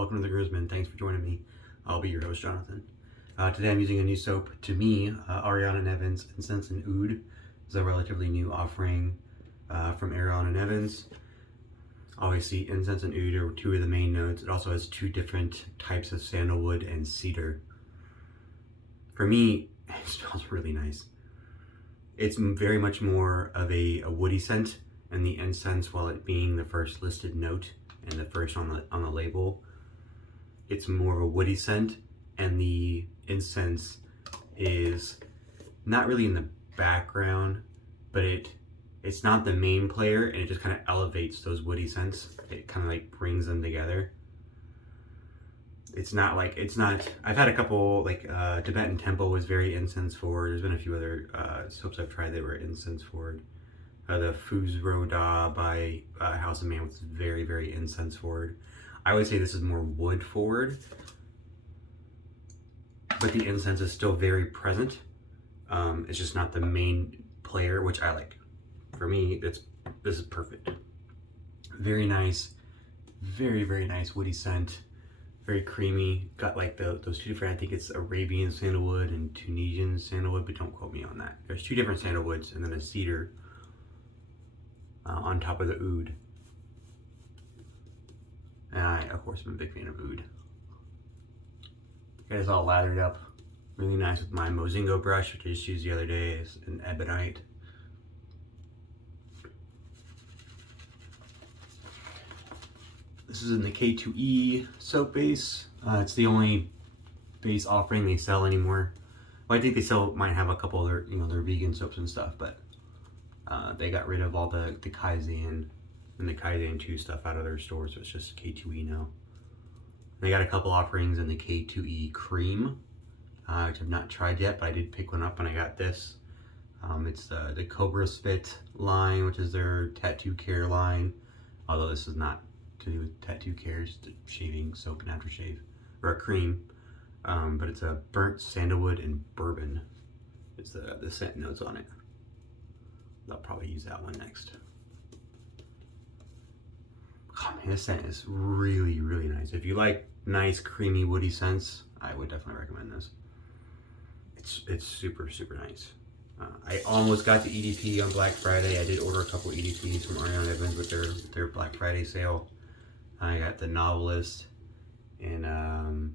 welcome to the Groomsmen. Thanks for joining me. I'll be your host, Jonathan. Today I'm using a new soap. To me, Ariana & Evans Incense and Oud is a relatively new offering from Ariana & Evans. Obviously, incense and oud are two of the main notes. It also has two different types of sandalwood and cedar. For me, it smells really nice. It's very much more of a woody scent, and the incense, while it being the first listed note and the first on the label, it's more of a woody scent, and the incense is not really in the background, but it's not the main player, and it just kind of elevates those woody scents. It kind of like brings them together. It's not, I've had a couple, Tibetan Temple was very incense forward. There's been a few other soaps I've tried that were incense forward. The Fuz Roda by House of Man was very, very incense forward. I would say this is more wood forward, but the incense is still very present. It's just not the main player, which I like. For me, this is perfect. Very nice, very, very nice woody scent. Very creamy. Got like those two different, I think it's Arabian sandalwood and Tunisian sandalwood, but don't quote me on that. There's two different sandalwoods and then a cedar on top of the oud. And I, of course, am a big fan of oud. Got it all lathered up really nice with my Mozingo brush, which I just used the other day as an ebonite. This is in the K2E soap base. It's the only base offering they sell anymore. Well, I think they might have a couple other, their vegan soaps and stuff, but they got rid of all the Kaizen and the Kaizen 2 stuff out of their stores, so it's just K2E now. They got a couple offerings in the K2E cream, which I've not tried yet, but I did pick one up when I got this. It's the Cobra Spit line, which is their tattoo care line, although this is not to do with tattoo care, it's a shaving soap and aftershave, or a cream, but it's a burnt sandalwood and bourbon. It's the scent notes on it. I'll probably use that one next. Oh man, this scent is really, really nice. If you like nice, creamy, woody scents, I would definitely recommend this. It's super, super nice. I almost got the EDP on Black Friday. I did order a couple EDPs from Ariana Evans with their Black Friday sale. I got the Novelist and the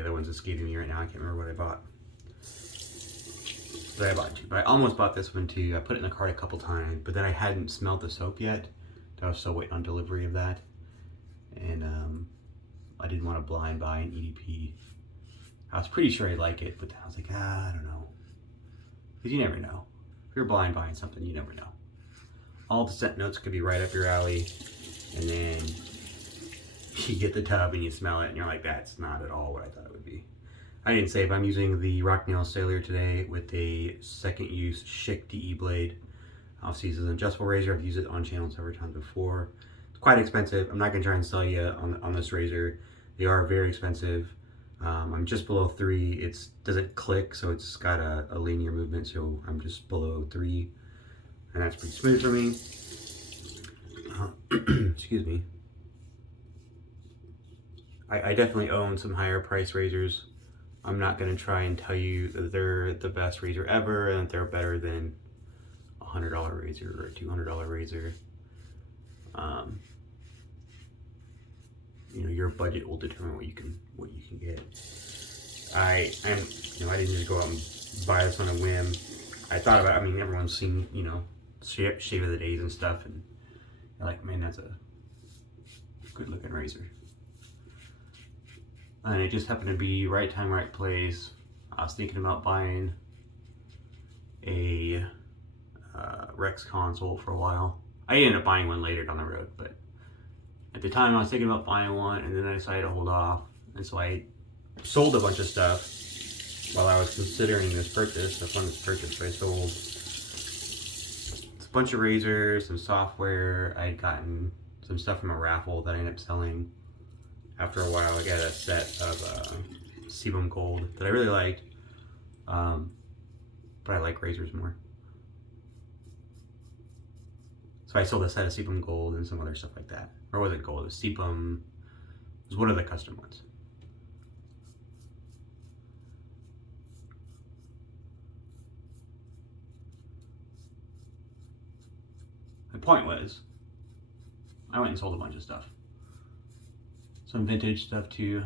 other one's escaping me right now. I can't remember what I bought. But I bought two. But I almost bought this one too. I put it in the cart a couple times, but then I hadn't smelled the soap yet. I was still waiting on delivery of that. And I didn't want to blind buy an EDP. I was pretty sure I'd like it, but then I was like, I don't know. Because you never know. If you're blind buying something, you never know. All the scent notes could be right up your alley, and then you get the tub and you smell it and you're like, that's not at all what I thought it would be. I didn't save. I'm using the Rocnel Sailor today with a second use Schick DE blade. Obviously this is an adjustable razor. I've used it on channel several times before. It's quite expensive. I'm not going to try and sell you on this razor. They are very expensive. I'm just below 3. It doesn't click, so it's got a linear movement, so I'm just below 3. And that's pretty smooth for me. Excuse me. I definitely own some higher price razors. I'm not going to try and tell you that they're the best razor ever and that they're better than a $100 razor or a $200 razor. Your budget will determine what you can get. I didn't just go out and buy this on a whim. I thought about it. Everyone's seen, Shave of the Days and stuff, and you're like, man, that's a good looking razor. And it just happened to be right time, right place. I was thinking about buying a Rex console for a while. I ended up buying one later down the road, but at the time I was thinking about buying one, and then I decided to hold off. And so I sold a bunch of stuff while I was considering this purchase, the funded purchase. So I sold a bunch of razors, some software. I had gotten some stuff from a raffle that I ended up selling. After a while, I got a set of Sebum Gold that I really liked, but I like razors more. So So I sold a set of Sebum Gold and some other stuff like that. Or was it gold? It was Sebum. It was one of the custom ones. The point was, I went and sold a bunch of stuff. Some vintage stuff too.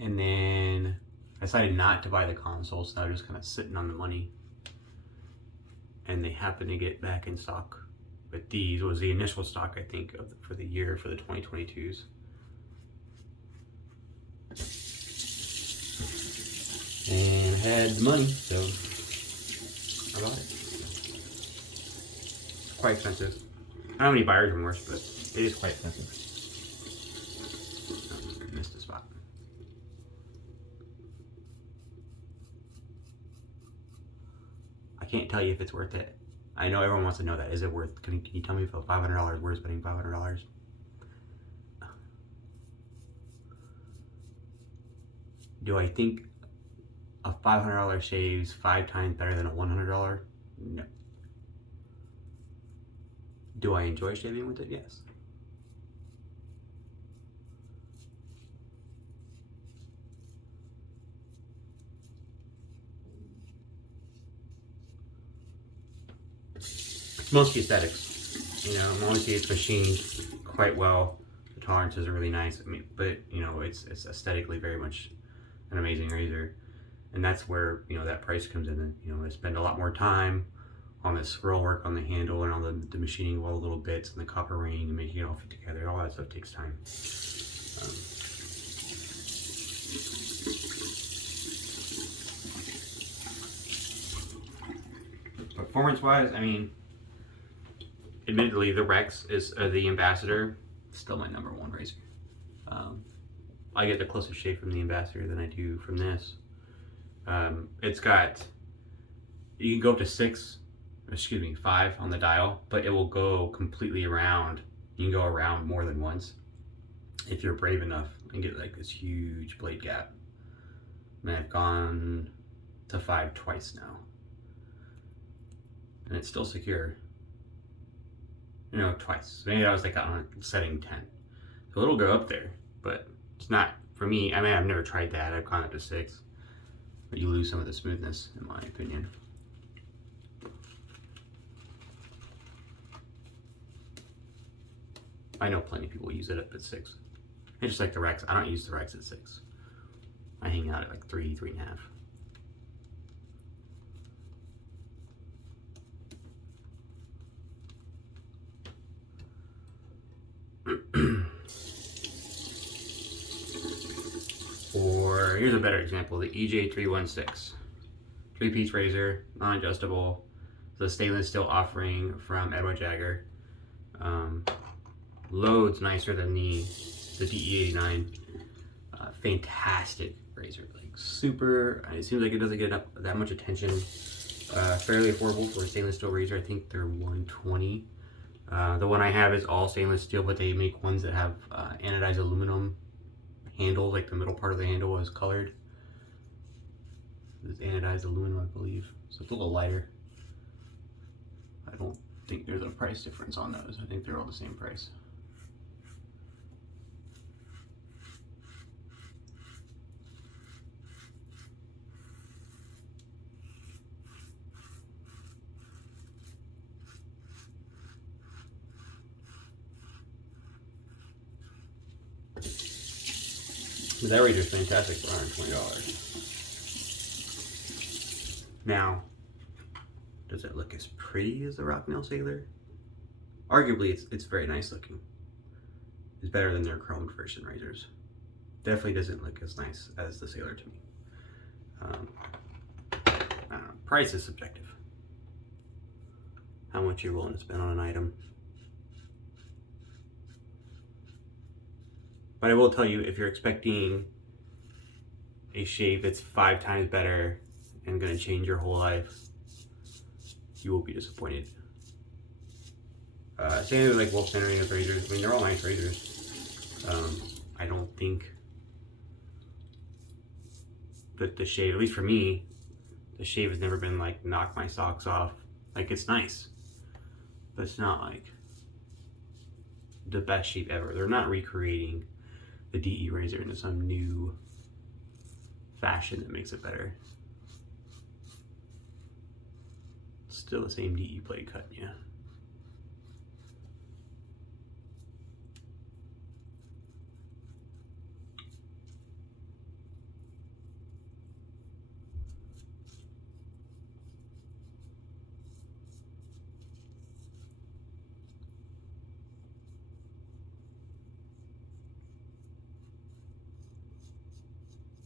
And then I decided not to buy the console, so I was just kind of sitting on the money. And they happened to get back in stock. But these was the initial stock, I think, for the year for the 2022s. And I had the money, so I bought it. It's quite expensive. I don't know how many buyer's remorse, but it is quite expensive. Oh, I missed a spot. I can't tell you if it's worth it. I know everyone wants to know that. Is it worth? Can you tell me if $500 worth spending $500? Do I think a $500 shaves 5 times better than a $100? No. Do I enjoy shaving with it? Yes. It's mostly aesthetics. You know, mostly it's machined quite well. The tolerances are really nice. I mean, but you know, it's aesthetically very much an amazing razor, and that's where, you know, that price comes in. And you know, I spend a lot more time on the swirl work on the handle and on the machining of all the little bits and the copper ring and making it all fit together. All that stuff takes time. Performance-wise, I mean, admittedly, the Rex is the Ambassador, still my #1 razor. I get the closest shave from the Ambassador than I do from this. It's got, you can go up to 5 on the dial, but it will go completely around. You can go around more than once if you're brave enough and get like this huge blade gap. And I've gone to 5 twice now, and it's still secure. You know, twice. Maybe I was like on setting 10, so it'll go up there, but it's not for me. I mean, I've never tried that. I've gone up to 6, but you lose some of the smoothness, in my opinion. I know plenty of people use it up at 6. I just like the Rex. I don't use the Rex at 6. I hang out at like 3, 3.5. Or here's a better example: the EJ316, 3-piece razor, non-adjustable. The stainless steel offering from Edward Jagger. Loads nicer than the DE89. Fantastic razor, like super. It seems like it doesn't get up that much attention. Fairly affordable for a stainless steel razor. I think they're $120. The one I have is all stainless steel, but they make ones that have anodized aluminum handle, like the middle part of the handle is colored. It's anodized aluminum, I believe. So it's a little lighter. I don't think there's a price difference on those. I think they're all the same price. But that razor is fantastic for $120. Now, does it look as pretty as the Rocnel Sailor? Arguably, it's very nice looking. It's better than their chromed version razors. Definitely doesn't look as nice as the Sailor to me. I don't know. Price is subjective. How much you're willing to spend on an item. But I will tell you, if you're expecting a shave that's 5 times better and going to change your whole life, you will be disappointed. Same with like Wolf Centering of razors. I mean, they're all nice razors. I don't think that the shave, at least for me, The shave has never been like knock my socks off. Like, it's nice, but it's not like the best shave ever. They're not recreating the DE razor into some new fashion that makes it better. It's still the same DE blade cut, yeah.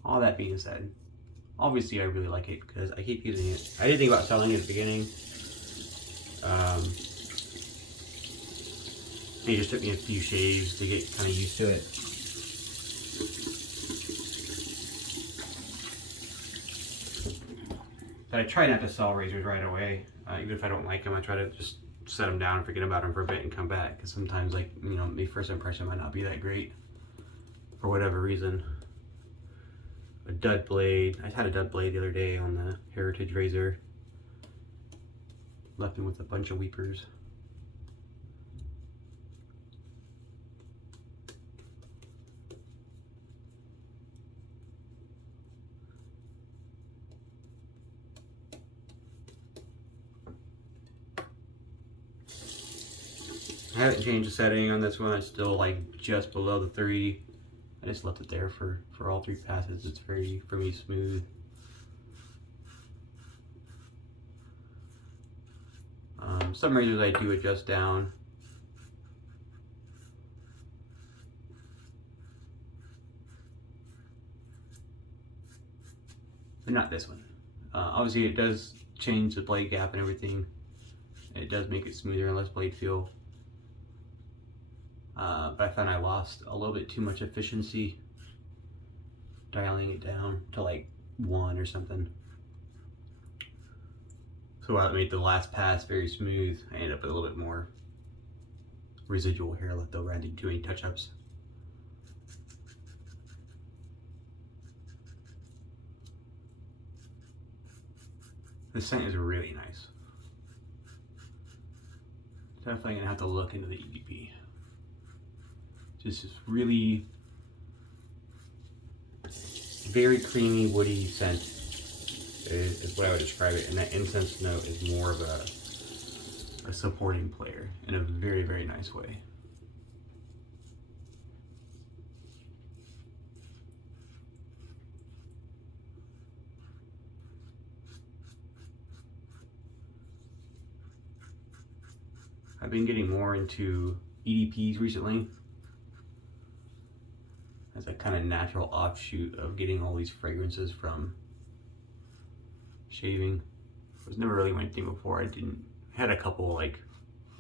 All that being said, obviously I really like it because I keep using it. I didn't think about selling it at the beginning. It just took me a few shaves to get kind of used to it. But I try not to sell razors right away. Even if I don't like them, I try to just set them down and forget about them for a bit and come back. Because sometimes, like, you know, the first impression might not be that great for whatever reason. A dud blade. I had a dud blade the other day on the Heritage razor. Left me with a bunch of weepers. I haven't changed the setting on this one. It's still like just below the 3. I just left it there for all 3 passes. It's very, for me, smooth. Some razors I do adjust down. But not this one. Obviously it does change the blade gap and everything. It does make it smoother and less blade feel. But I found I lost a little bit too much efficiency dialing it down to like 1 or something. So while it made the last pass very smooth, I ended up with a little bit more residual hair left over. I didn't do any touch-ups. This scent is really nice. Definitely gonna have to look into the EDP. Just this really very creamy, woody scent is what I would describe it. And that incense note is more of a supporting player in a very, very nice way. I've been getting more into EDPs recently as a kind of natural offshoot of getting all these fragrances from shaving. It was never really my thing before. I had a couple like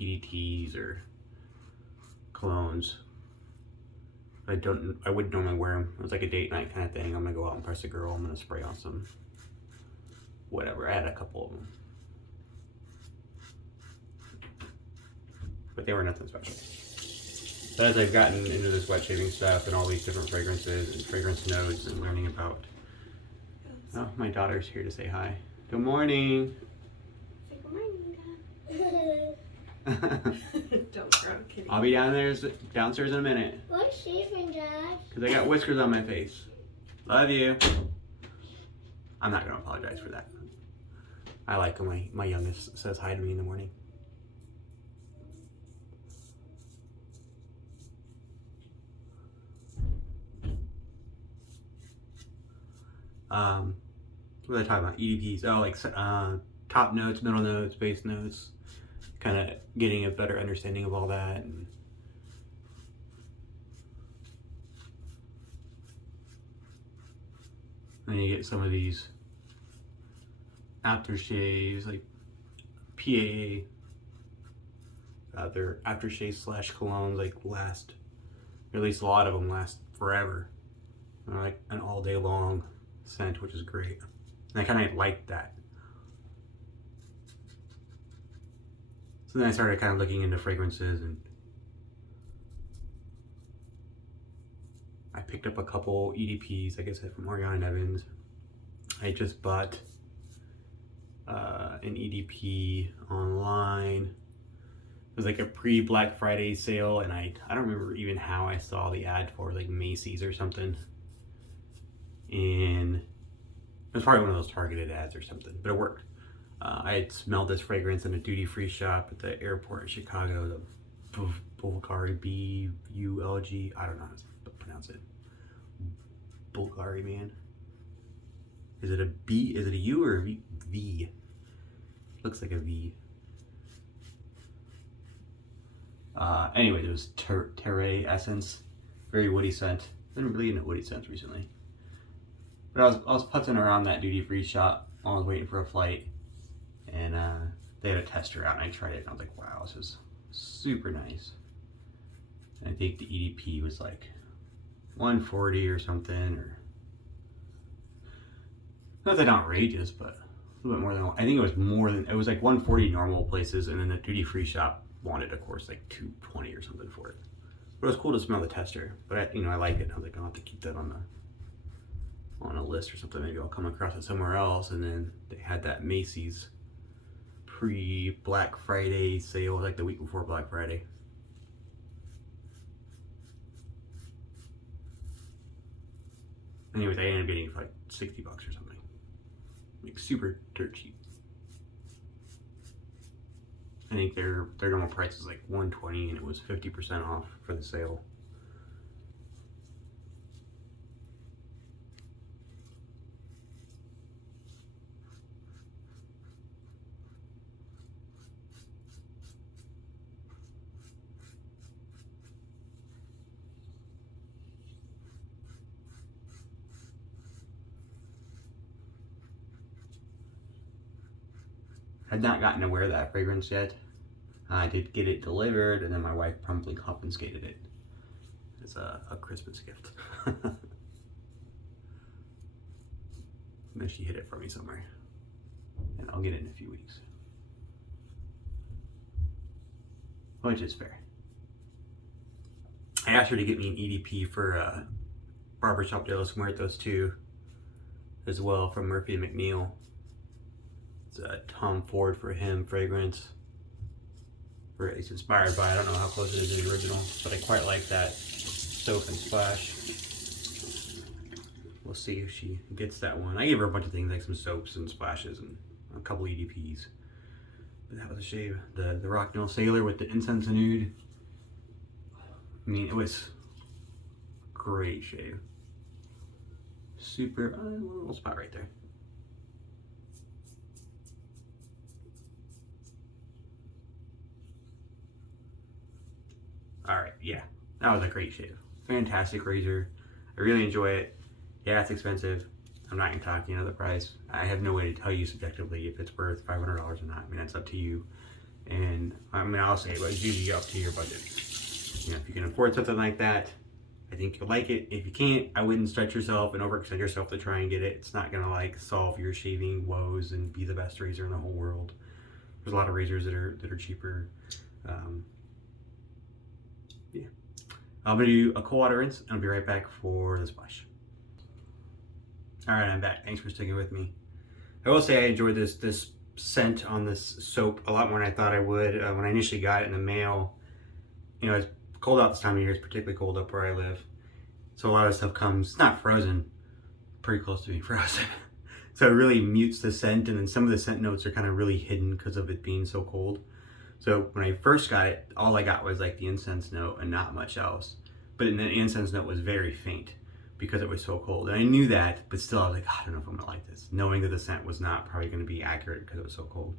EDTs or colognes. I wouldn't normally wear them. It was like a date night kind of thing. I'm gonna go out and impress a girl. I'm gonna spray on some whatever. I had a couple of them, but they were nothing special. But as I've gotten into this wet shaving stuff and all these different fragrances and fragrance notes and learning about, oh, my daughter's here to say hi. Good morning. Say good morning, Dad. Don't throw kitty. I'll be downstairs in a minute. What's shaving, Dad? Because I got whiskers on my face. Love you. I'm not going to apologize for that. I like when my youngest says hi to me in the morning. What was I talking about? EDPs. Oh, like top notes, middle notes, base notes. Kind of getting a better understanding of all that. And then you get some of these aftershaves, like PAA. Their aftershaves / colognes like last, or at least a lot of them last forever. They're like an all day long scent, which is great. And I kind of like that. So then I started kind of looking into fragrances, and I picked up a couple EDPs, like I said, from Ariana and Evans. I just bought an EDP online. It was like a pre-Black Friday sale, and I don't remember even how I saw the ad for, like Macy's or something. And it was probably one of those targeted ads or something, but it worked. I had smelled this fragrance in a duty-free shop at the airport in Chicago, the Bulgari, B-U-L-G, I don't know how to pronounce it. Bulgari, man. Is it a B? Is it a U or a V? V. Looks like a V. Anyways, it was Terre Essence. Very woody scent. Been really into woody scents recently. But I was putzing around that duty-free shop while I was waiting for a flight. And they had a tester out and I tried it and I was like, wow, this is super nice. And I think the EDP was like 140 or something, or not that outrageous, but a little bit more than, I think it was more than, it was like 140 normal places, and then the duty-free shop wanted, of course, like 220 or something for it. But it was cool to smell the tester, but I like it. I was like, I'll have to keep that on a list or something. Maybe I'll come across it somewhere else. And then they had that Macy's pre-Black Friday sale, like the week before Black Friday. Anyways, I ended up getting it for like $60 or something. Like super dirt cheap. I think their normal price was like $120 and it was 50% off for the sale. Had not gotten to wear that fragrance yet. I did get it delivered, and then my wife promptly confiscated it as a Christmas gift. And then she hid it for me somewhere, and I'll get it in a few weeks, which is fair. I asked her to get me an EDP for Barbershop de los Muertos too, as well, from Murphy & McNeil. It's a Tom Ford for Him fragrance. It's inspired by, I don't know how close it is to the original, but I quite like that soap and splash. We'll see if she gets that one. I gave her a bunch of things, like some soaps and splashes and a couple EDPs. But that was a shave. The Rocnel Sailor with the Incense and Oud. I mean, it was great shave. Super, little spot right there. Alright, yeah, that was a great shave. Fantastic razor. I really enjoy it. Yeah, it's expensive. I'm not gonna talk, the price. I have no way to tell you subjectively if it's worth $500 or not. I mean, that's up to you. And I mean, I'll say, but it's usually up to your budget. If you can afford something like that, I think you'll like it. If you can't, I wouldn't stretch yourself and overextend yourself to try and get it. It's not gonna like solve your shaving woes and be the best razor in the whole world. There's a lot of razors that are cheaper. Yeah. I'm gonna do a cold water rinse and I'll be right back for the splash. All right, I'm back. Thanks for sticking with me. I will say I enjoyed this scent on this soap a lot more than I thought I would. When I initially got it in the mail, it's cold out this time of year. It's particularly cold up where I live. So a lot of stuff comes, not frozen, pretty close to being frozen. So it really mutes the scent, and then some of the scent notes are kind of really hidden because of it being so cold. So when I first got it, all I got was like the incense note and not much else. But the incense note was very faint because it was so cold. And I knew that, but still I was like, I don't know if I'm gonna like this, knowing that the scent was not probably gonna be accurate because it was so cold.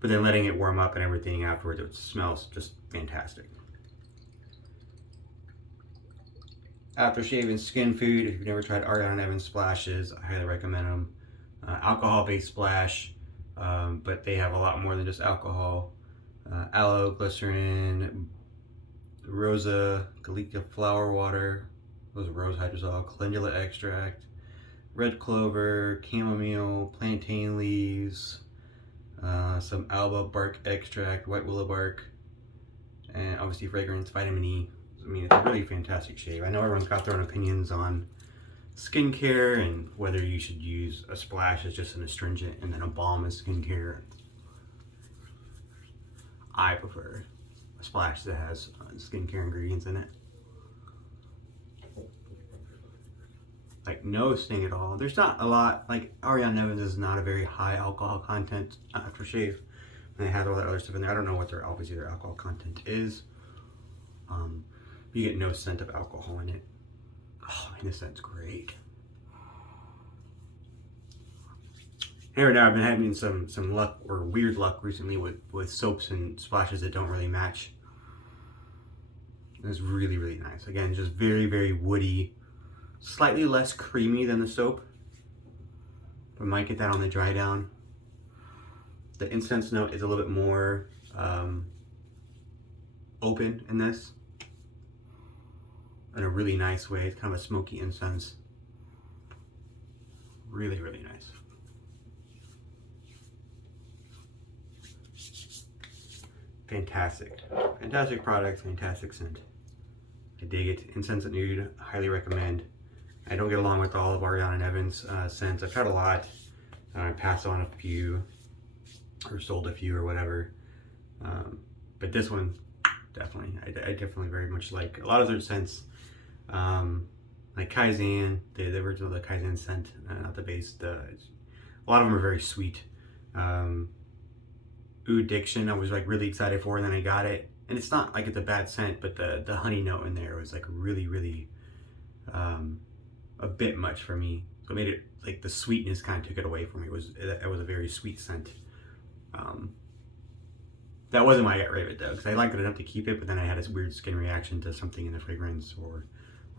But then letting it warm up and everything afterwards, it smells just fantastic. After shaving skin food, if you've never tried Ariana Evans splashes, I highly recommend them. Alcohol-based splash, but they have a lot more than just alcohol. Aloe, glycerin, rosa, gallica flower water, those rose hydrosol, calendula extract, red clover, chamomile, plantain leaves, some alba bark extract, white willow bark, and obviously fragrance, vitamin E. I mean, it's a really fantastic shave. I know everyone's got their own opinions on skincare and whether you should use a splash as just an astringent and then a balm as skincare. I prefer a splash that has skincare ingredients in it. Like no sting at all. There's not a lot, like Ariana Evans is not a very high alcohol content aftershave. And they have all that other stuff in there. I don't know what their, obviously their alcohol content is. You get no scent of alcohol in it. Oh man, this scent's great. Here now I've been having some luck or weird luck recently with soaps and splashes that don't really match. It's really, really nice. Again, just very, very woody. Slightly less creamy than the soap, but might get that on the dry down. The incense note is a little bit more open in this, in a really nice way. It's kind of a smoky incense. Really, really nice. Fantastic. Fantastic product, fantastic scent. I dig it. Incense and Oud, highly recommend. I don't get along with all of Ariana Evans scents. I've tried a lot. I passed on a few or sold a few or whatever. But this one, definitely. I definitely very much like a lot of their scents. Like Kaizen, the original the Kaizen scent, not the base. A lot of them are very sweet. Oud Diction, I was like really excited for, and then I got it. And it's not like it's a bad scent, but the honey note in there was like really, really a bit much for me. So it made it like the sweetness kind of took it away from me. It was a very sweet scent. That wasn't why I got rid of it though, because I liked it enough to keep it, but then I had this weird skin reaction to something in the fragrance or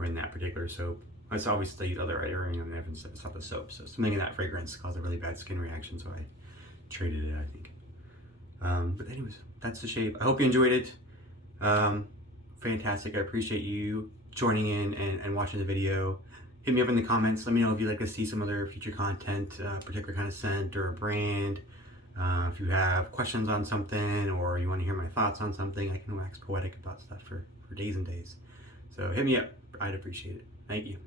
in that particular soap. It's obviously the other Ariana Evans, it's not the soap. So something in that fragrance caused a really bad skin reaction, so I traded it, I think. But anyways, that's the shave. I hope you enjoyed it. Fantastic. I appreciate you joining in and watching the video. Hit me up in the comments. Let me know if you'd like to see some other future content, particular kind of scent or a brand. If you have questions on something or you want to hear my thoughts on something, I can wax poetic about stuff for days and days. So hit me up. I'd appreciate it. Thank you.